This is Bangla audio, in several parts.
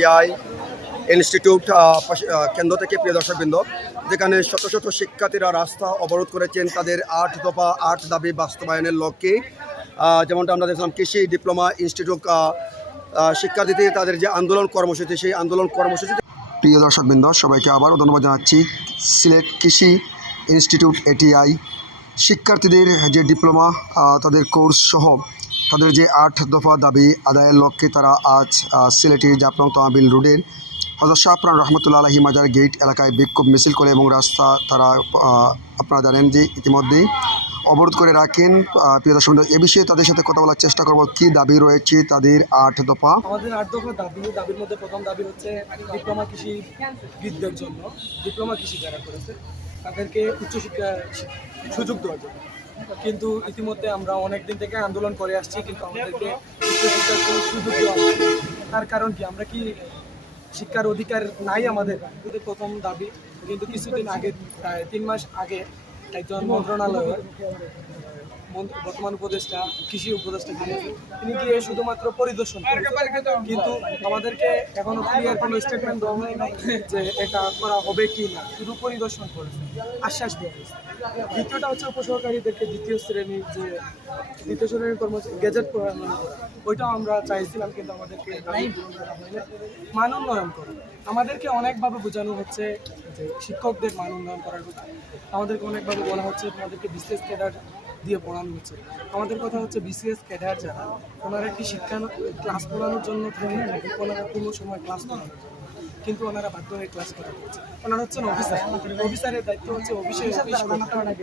এটিআই ইনস্টিটিউট কেন্দ্র থেকে প্রিয় দর্শকবৃন্দ, যেখানে শত শত শিক্ষার্থীরা রাস্তা অবরোধ করেছেন, তাদের আট দফা, আট দাবি বাস্তবায়নের লক্ষ্যে। যেমনটা আমরা দেখলাম, কৃষি ডিপ্লোমা ইনস্টিটিউট শিক্ষার্থীদের তাদের যে আন্দোলন কর্মসূচি, সেই আন্দোলন কর্মসূচিতে প্রিয় দর্শকবৃন্দ, সবাইকে আবারও ধন্যবাদ জানাচ্ছি। সিলেট কৃষি ইনস্টিটিউট, এটিআই, শিক্ষার্থীদের যে ডিপ্লোমা তাদের কোর্স সহ তাদের যে আট দফা দাবি আদায়ের লক্ষ্যে তারা আজ সিলেটের জাফলং তমাবিল রোডের হজরত শাহপ্রাণ রহমতুল্লাহ আলহি মাজার গেট এলাকায় বিক্ষোভ মিছিল করে এবং রাস্তা তারা আপনারা জানেন যে ইতিমধ্যেই অবরোধ করে রাখেন। প্রিয় দর্শক এ বিষয়ে তাদের সাথে কথা বলার চেষ্টা করব। কী দাবি রয়েছে তাদের আট দফা? আমাদের আট দফা দাবি দাবির মধ্যে প্রথম দাবি হচ্ছে ডিপ্লোমা কৃষি বিদদের জন্য। ডিপ্লোমা কৃষি যারা করেছে, তাদেরকে উচ্চশিক্ষা সুযোগ দেওয়ার জন্য। কিন্তু ইতিমধ্যে আমরা অনেক দিন থেকে আন্দোলন করে আসছি, কিন্তু আমাদেরকে সুযোগ দেওয়া তার কারণ কি? আমরা কি শিক্ষার অধিকার নাই আমাদের? আমাদের প্রথম দাবি। কিন্তু কিছুদিন আগে, প্রায় তিন মাস আগে একজন মন্ত্রণালয়ের মন্ত্রী- বর্তমান উপদেষ্টা, কৃষি উপদেষ্টা যিনি তিনি গিয়ে শুধুমাত্র পরিদর্শন কিন্তু আমাদেরকে এখনও ক্লিয়ার কোনো স্টেটমেন্ট দেওয়া হয় নাই যে এটা করা হবে কি না। শুধু পরিদর্শন করেছে আশ্বাস দেওয়া হয়েছে। দ্বিতীয়টা হচ্ছে উপসহকারীদেরকে দ্বিতীয় শ্রেণির যে দ্বিতীয় শ্রেণির কর্মচারী গেজেট করানো ওইটাও আমরা চাইছিলাম, কিন্তু আমাদেরকে মান উন্নয়ন করো। আমাদেরকে অনেকভাবে বোঝানো হচ্ছে যে শিক্ষকদের মান উন্নয়ন করার কথা। আমাদেরকে অনেকভাবে বলা হচ্ছে, তোমাদেরকে বিশেষ ক্যাডার দিয়ে পড়ানো হচ্ছে। আমাদের কথা হচ্ছে বিসিএস ক্যাডার যারা, ওনারা কি শিক্ষা ক্লাস পড়ানোর জন্য থাকে নাকি ওনারা কোনো সময় ক্লাস জন্য কিন্তু ওনারা বাধ্য হয়ে ক্লাস করা হচ্ছে। ওনারা হচ্ছেন অফিসার অফিসারের দায়িত্ব হচ্ছে অফিসে অফিস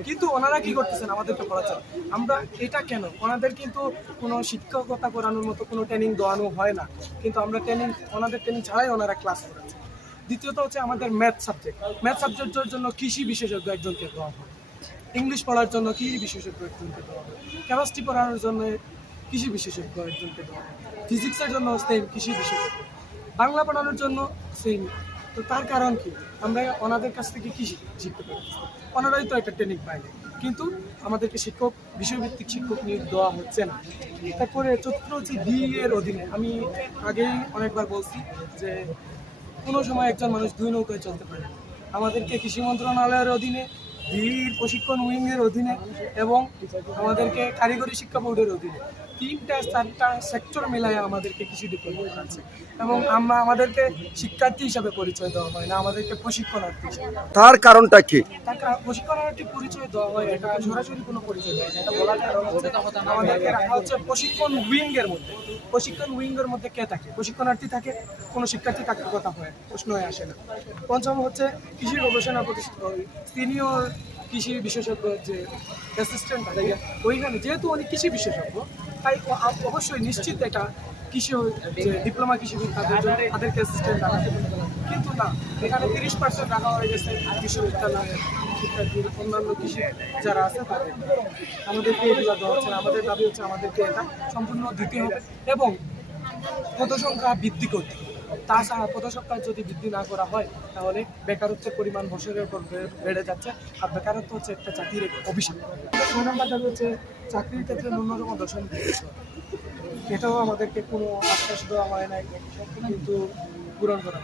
কিন্তু ওনারা কি করতেছেন আমাদেরকে পড়াচ্ছেন? আমরা এটা কেন? ওনাদের কিন্তু কোনো শিক্ষকতা করানোর মতো কোনো ট্রেনিং দেওয়ানো হয় না। কিন্তু আমরা ট্রেনিং ওনাদের ট্রেনিং ছাড়াই ওনারা ক্লাস করাচ্ছে দ্বিতীয়ত হচ্ছে আমাদের ম্যাথ সাবজেক্ট ম্যাথ সাবজেক্টের জন্য কৃষি বিশেষজ্ঞ একজনকে দেওয়া হয়। ইংলিশ পড়ার জন্য কৃষি বিশেষজ্ঞ একজনকে দেওয়া হয় কেমিস্ট্রি পড়ানোর জন্য কৃষি বিশেষজ্ঞ একজনকে দেওয়া হয় ফিজিক্সের জন্য সেম কৃষি বিশেষজ্ঞ। বাংলা পড়ানোর জন্য সেম তো তার কারণ কি? আমরা ওনাদের কাছ থেকে কৃষি শিখতে পারি। ওনারাই তো একটা ট্রেনিং পাইনি কিন্তু আমাদেরকে শিক্ষক, বিষয়ভিত্তিক শিক্ষক নিয়োগ দেওয়া হচ্ছে না। তারপরে চতুর্থ হচ্ছে বি এর অধীনে। আমি আগেই অনেকবার বলছি যে কোনো সময় একজন মানুষ দুই নৌকায় চলতে পারে আমাদেরকে কৃষি মন্ত্রণালয়ের অধীনে বীর প্রশিক্ষণ উইংয়ের অধীনে এবং আমাদেরকে কারিগরি শিক্ষা বোর্ডের অধীনে। তিনটা চারটা সেক্টর মিলায় আমাদেরকে কৃষি ডিপ্লোমা আছে। এবং আমরা আমাদেরকে শিক্ষার্থী হিসাবে পরিচয় দেওয়া হয় না আমাদেরকে প্রশিক্ষণার্থী তার কারণটা কি? প্রশিক্ষণার্থী পরিচয় দেওয়া হয় এটা সরাসরি কোনো পরিচয় দেয় না এটা হচ্ছে আমাদেরকে রাখা হচ্ছে প্রশিক্ষণ উইং এর মধ্যে। প্রশিক্ষণ উইং এর মধ্যে কে থাকে? প্রশিক্ষণার্থী থাকে কোনো শিক্ষার্থী থাকার কথা হয় প্রশ্ন হয়ে আসে না। পঞ্চম হচ্ছে কৃষি গবেষণা প্রতিষ্ঠান সিনিয়র কৃষি বিশেষজ্ঞ যে অ্যাসিস্ট্যান্ট থাকে ওইখানে যেহেতু উনি কৃষি বিশেষজ্ঞ তাই অবশ্যই নিশ্চিত এটা কৃষি ডিপ্লোমা কৃষি তাদের তাদেরকে অ্যাসিস্ট্যান্ট রাখা কিন্তু না, এখানে তিরিশ পার্সেন্ট রাখা হয়ে গেছে বিশ্ববিদ্যালয়ের শিক্ষার্থী অন্যান্য কৃষি যারা আছে তাদের। আমাদেরকে এগুলো হচ্ছে, আমাদের দাবি হচ্ছে আমাদেরকে এটা সম্পূর্ণ দিতে হবে এবং পদসংখ্যা বৃদ্ধি করতে হবে। তাছাড়া পদসংখ্যা যদি বৃদ্ধি না করা হয়, তাহলে বেকারত্বের পরিমাণ বছরের পর বেড়ে যাচ্ছে। আর বেকারত্ব হচ্ছে একটা চাকরির অভিশাপ। ছয় নম্বর দাবি হচ্ছে চাকরির ক্ষেত্রে ন্যূনতম দিয়েছে এটাও আমাদেরকে কোনো আশ্বাস দেওয়া হয় নাই, কিন্তু পূরণ করা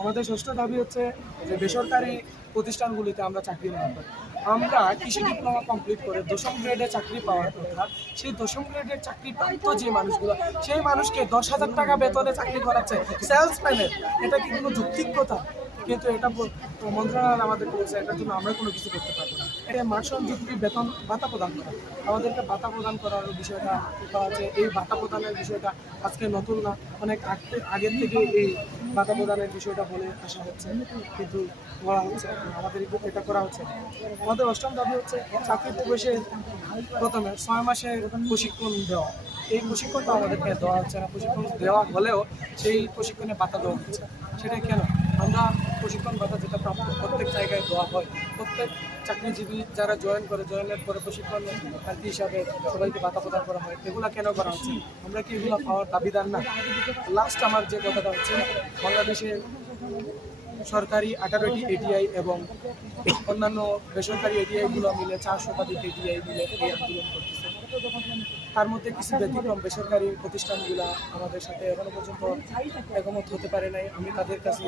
আমাদের ষষ্ঠ দাবি হচ্ছে যে বেসরকারি প্রতিষ্ঠানগুলিতে আমরা চাকরি না পাই। আমরা কৃষি ডিপ্লোমা কমপ্লিট করে দশম গ্রেডে চাকরি পাওয়ার কথা, সেই দশম গ্রেডের চাকরি প্রাপ্ত যে মানুষগুলো, সেই মানুষকে দশ হাজার টাকা বেতনে চাকরি করাচ্ছে সেলসম্যানের এটা কি কোনো যুক্তিজ্ঞতা কিন্তু এটা মন্ত্রণালয় আমাদের বলছে, এটার জন্য আমরা কোনো কিছু করতে পারব না। এটা মার্শাল ডিগ্রি বেতন ভাতা প্রদান করা। আমাদেরকে ভাতা প্রদান করার বিষয়টা বা হচ্ছে এই ভাতা প্রদানের বিষয়টা আজকে নতুন না, অনেক আগে আগের থেকে এই ভাতা প্রদানের বিষয়টা বলে আসা হচ্ছে। কিন্তু বলা হচ্ছে, আমাদের এটা করা হচ্ছে। আমাদের অষ্টম দাবি হচ্ছে চাকরি প্রবেশের প্রথমে ছয় মাসের প্রশিক্ষণ দেওয়া। এই প্রশিক্ষণটা আমাদেরকে দেওয়া হচ্ছে না। প্রশিক্ষণ দেওয়া হলেও সেই প্রশিক্ষণে বাতা দেওয়া হচ্ছে। সেটা কেন? আমরা প্রশিক্ষণ ভাতা যেটা প্রাপ্ত প্রত্যেক জায়গায় দেওয়া হয়, প্রত্যেক চাকরিজীবী যারা জয়েন করে জয়েনের পরে প্রশিক্ষণ প্রার্থী হিসাবে সবাইকে ভাতা প্রদান করা হয়। এগুলো কেন করা হচ্ছে? আমরা কি এগুলো পাওয়ার দাবিদার না? লাস্ট আমার যে কথাটা হচ্ছে, বাংলাদেশে সরকারি আঠারোটি এটিআই এবং অন্যান্য বেসরকারি এটিআইগুলো মিলে চার শতাধিক এটিআই মিলে এই আন্দোলন করতেছে। তার মধ্যে কিছু ব্যতিক্রম বেসরকারি প্রতিষ্ঠানগুলো আমাদের সাথে এখনও পর্যন্ত একমত হতে পারে নাই। আমি তাদের কাছে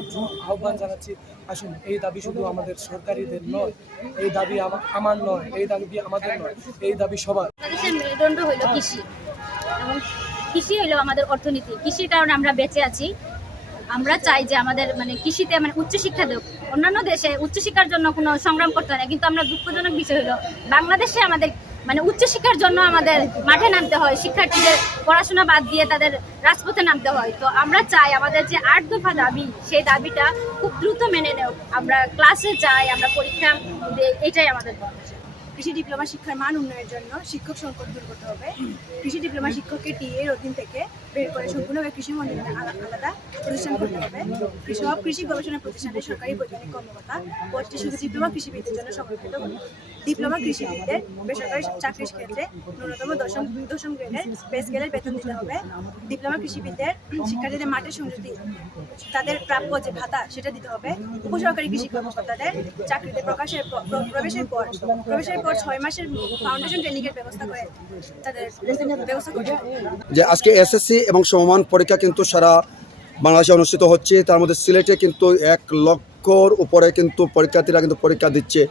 আহ্বান জানাচ্ছি, আসুন, এই দাবি শুধু আমাদের সরকারিদের নয়, এই দাবি আমার নয়, এই দাবি আমাদের নয়, এই দাবি সবার। মেরুদণ্ড হইল কৃষি এবং কৃষি হইল আমাদের অর্থনীতি। কৃষির কারণে আমরা বেঁচে আছি। আমরা চাই যে আমাদের মানে কৃষিতে মানে উচ্চশিক্ষা দেব অন্যান্য দেশে উচ্চশিক্ষার জন্য কোনো সংগ্রাম করতে হয় না, কিন্তু আমরা দুঃখজনক বিষয় হলো বাংলাদেশে আমাদের মানে উচ্চশিক্ষার জন্য আমাদের মাঠে নামতে হয়। শিক্ষার্থীদের পড়াশোনা বাদ দিয়ে তাদের রাজপথে নামতে হয়। তো আমরা চাই আমাদের যে আট দফা দাবি, সেই দাবিটা খুব দ্রুত মেনে নেও। আমরা ক্লাসে যাই, আমরা পরীক্ষা এটাই আমাদের। কৃষি ডিপ্লোমা শিক্ষার মান উন্নয়নের জন্য শিক্ষক সংকট দূর করতে হবে। কৃষি ডিপ্লোমা শিক্ষককে টিএ এর অধীন থেকে বের করে সম্পূর্ণভাবে কৃষি মন্ত্রণালয়ে আলাদা প্রতিষ্ঠান করতে হবে। সব কৃষি গবেষণা প্রতিষ্ঠানের সরকারি বৈজ্ঞানিক কর্মকর্তা পদটি শুধু ডিপ্লোমা কৃষিবিদদের জন্য সংরক্ষিত হবে ডিপ্লোমা কৃষিবিদদের বেসরকারি চাকরির ক্ষেত্রে ন্যূনতম দশম দশম গ্রেডের পে স্কেলের বেতন দিতে হবে। ডিপ্লোমা কৃষিবিদদের শিক্ষার্থীদের মাঠে সংযুক্তি, তাদের প্রাপ্য যে ভাতা সেটা দিতে হবে। উপসহকারী কৃষি কর্মকর্তাদের চাকরিতে প্রকাশের প্রবেশের পর, প্রবেশের পর ছয় মাসের ফাউন্ডেশন ট্রেনিং এর ব্যবস্থা করে তাদের ব্যবস্থা করতে যে আজকে এসএসসি এবং সমমান পরীক্ষা কিন্তু সারা বাংলাদেশে অনুষ্ঠিত হচ্ছে। তার মধ্যে সিলেটে কিন্তু এক লক্ষর উপরে কিন্তু পরীক্ষার্থীরা কিন্তু পরীক্ষা দিচ্ছে।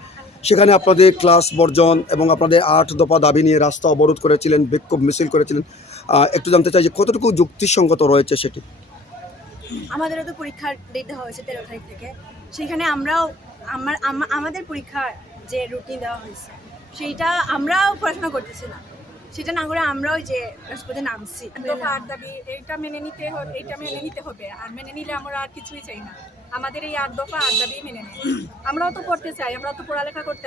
সেখানে আপনাদের ক্লাস বর্জন এবং আপনাদের আট দফা দাবি নিয়ে রাস্তা অবরোধ করেছিলেন বিক্ষোভ মিছিল করেছিলেন। একটু জানতে চাই যে কতটুকু যুক্তিসঙ্গত রয়েছে সেটি? আমাদেরও তো পরীক্ষার ডেট দেওয়া হয়েছে তেরো তারিখ থেকে। সেখানে আমরাও আমার আমাদের পরীক্ষার যে রুটিন দেওয়া হয়েছে সেইটা আমরাও পড়াশোনা করতেছি না। সেটা না করে আমরাও যে রাজপথে নামছি। আট দাবি এইটা মেনে নিতে হবে এইটা মেনে নিতে হবে। আর মেনে নিলে আমরা আর কিছুই চাই না। আমাদের এই আট দফা আট দাবি মেনে নেই আমরাও তো পড়তে চাই আমরা তো পড়ালেখা করতে